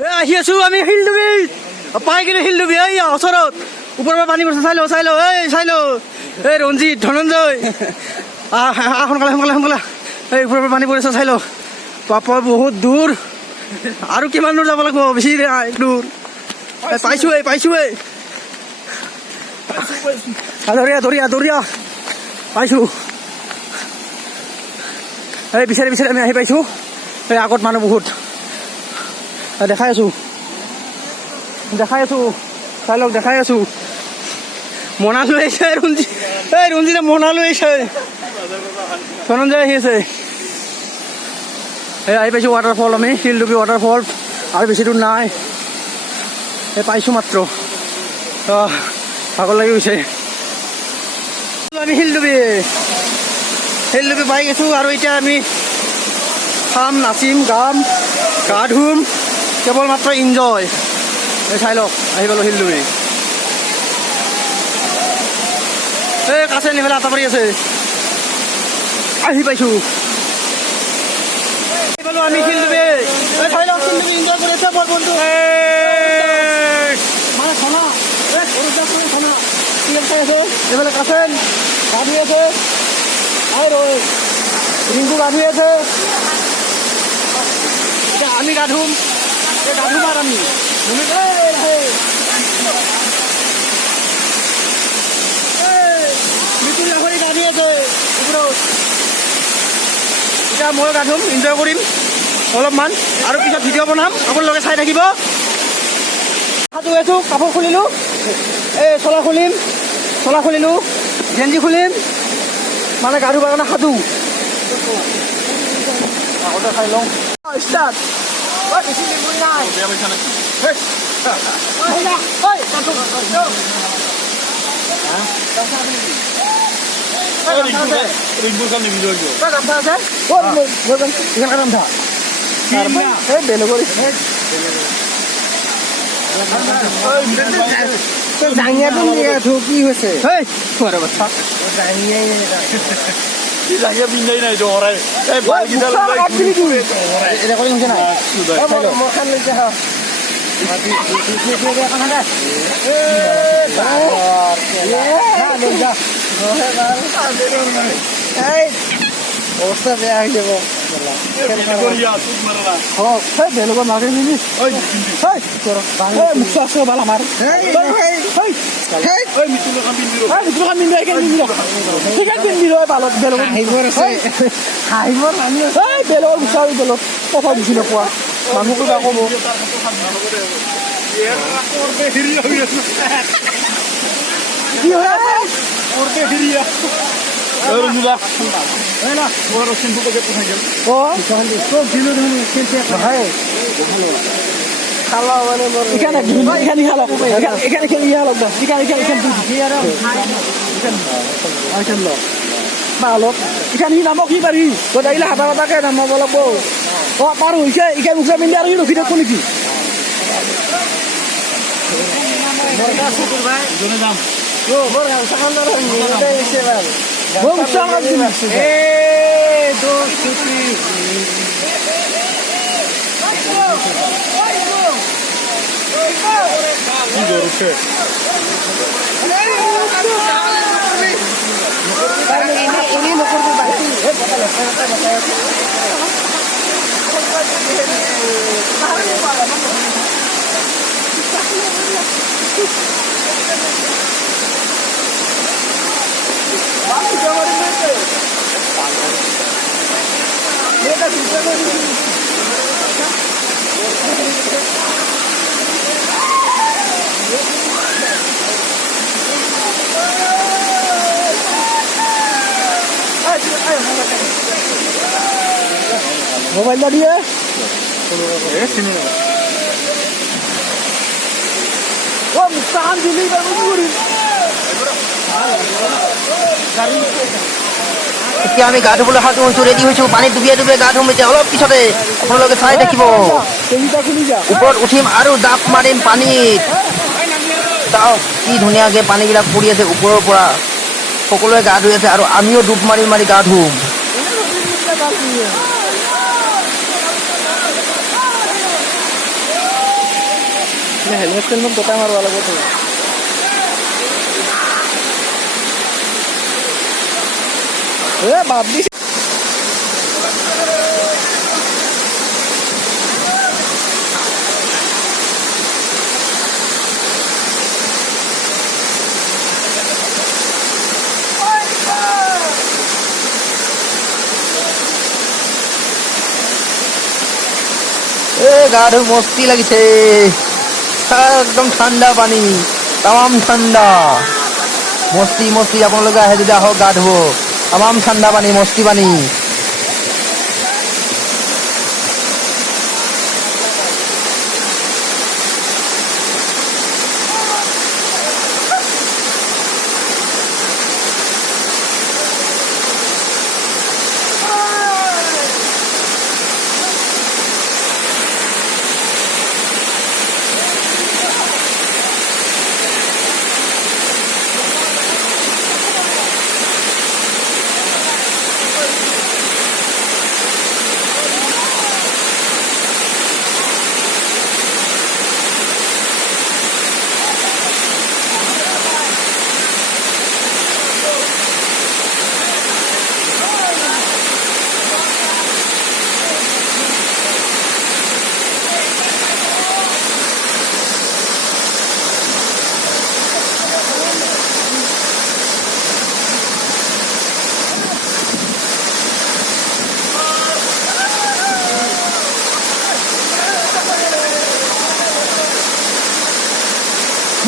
আহি আছো আমি শিলডুবি পাই কিনে শিলডুবি এই ওচৰত ওপৰৰ পৰা পানী পৰিছে চাই ল এই ৰঞ্জিত ধনঞ্জয় সোনকালে এই ওপৰৰ পৰা পানী পৰিছে চাই ল পাপা বহুত দূৰ আৰু কিমান দূৰ যাব লাগিব বেছি দূৰ পাইছোৱে দৰিয়া পাইছো এই বিচাৰি আমি আহি পাইছো এই আগত মানুহ বহুত দেখাই আছো চাই লওক দেখাই আছো মনা লৈ আহিছে ৰঞ্জিতে মনা লৈ আহিছে ধনঞ্জয় আহি আছে এই আহি পাইছো ৱাটাৰফল আমি শিলডুবি ৱাটাৰফল আৰু বেছি দূৰ নাই এই পাইছো মাত্ৰ ভাগৰ লাগি গৈছে আমি শিলডুবি পাই গৈছো আৰু এতিয়া আমি খাম নাচিম গাম গা ধুম কেৱল মাত্ৰ ইনজয় এই চাই লওক আহি পালো শিলডুবি এই কাছে নি পেলাই আটা পাৰি আছে আহি পাইছো আমি শিলডুবি চাই লওক শিলডুবি ইনজয় কৰি আছে বৰ বন্ধু মানে খানা এইফালে কাছেন গা ধুই আছে আৰু ৰিংকু গা ধুই আছে এতিয়া আমি গা ধুম আর আমি মৃত্যুৰ লাখৰি গা ধুই আছে ওপৰত এতিয়া মই গা ধুম এনজয় কৰিম অলপমান আৰু পিছত ভিডিঅ' বনাম আপোনালোকে চাই থাকিব সাজু আছো কাপোৰ খুলিলো এই চলা খুলিলো গেঞ্জি খুলিম মানে গা ধুবৰ কাৰণে সাজু আগতে খাই লওঁ ষ্টাৰ্ট বেছি লিম্বু নাই কি হৈছে বিন্দাই নাই জৰাই অৱস্থা বেয়া হৈ যাব বেলেগৰ নাগে নিবি মুখ আছে ভাল আমাৰ বেলেগৰ বিচাৰি বেলেগ কথা বুজি নোপোৱা মানুহকো বেয়া ক'ব কি হয় নামক সি পাৰি আহিলে হাতা হাতাকে নামাব লাগব পাৰ হৈছে ইকাই মুখা পিন্ধি আৰু সি ৰখি থাকো নেকি ini nukur tuh balik mobile दा दिए ओ मुस्कान दिली बाबूरी এতিয়া আমি গা ধুবলৈ সাজু হৈছো ৰেডি হৈছো পানীত ডুবিয়াই গা ধুম এতিয়া অলপ পিছতে আপোনালোকে চাই থাকিব ওপৰত উঠিম আৰু জাপ মাৰিম পানীত চাওক কি ধুনীয়াকৈ পানীবিলাক পৰি আছে ওপৰৰ পৰা সকলোৱে গা ধুই আছে আৰু আমিও ডুব মাৰি গা ধুম হেলমেট টেলমেট গোটাই মাৰিব লাগিব। বাদ দিছে। গা ধুই মস্তি লাগিছে, একদম ঠাণ্ডা পানী, তামাম ঠাণ্ডা, মস্তি মস্তি। আপোনালোকে আহে যদি আহক, গা ধুব, তামাম ঠাণ্ডা পানী, মস্তি পানী।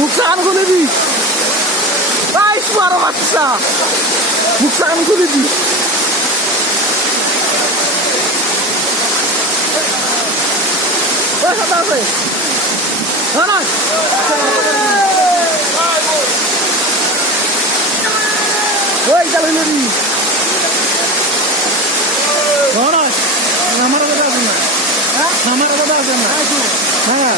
মুখসান খুলে দি, আরো বাচ্চা, মুখসান খুলে দি। আমার কথা আছে না, আমার কথা আছে না। হ্যাঁ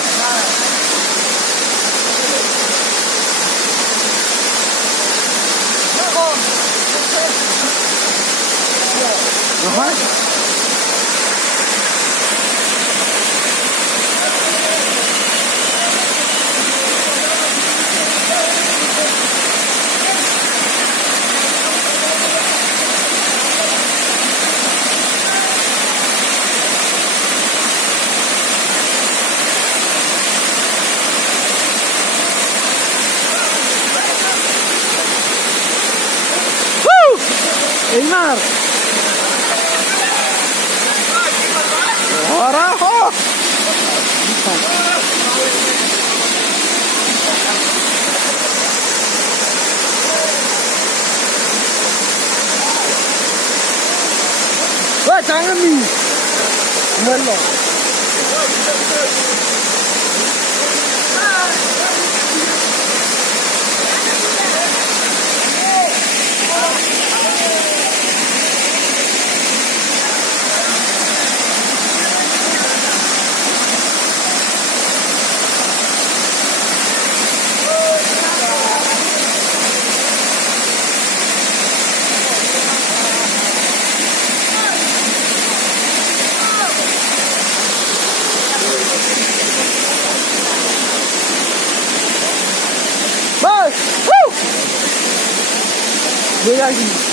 Neymar. Arajo. Jangan nih. Mana? Bye. Woo! Where are you?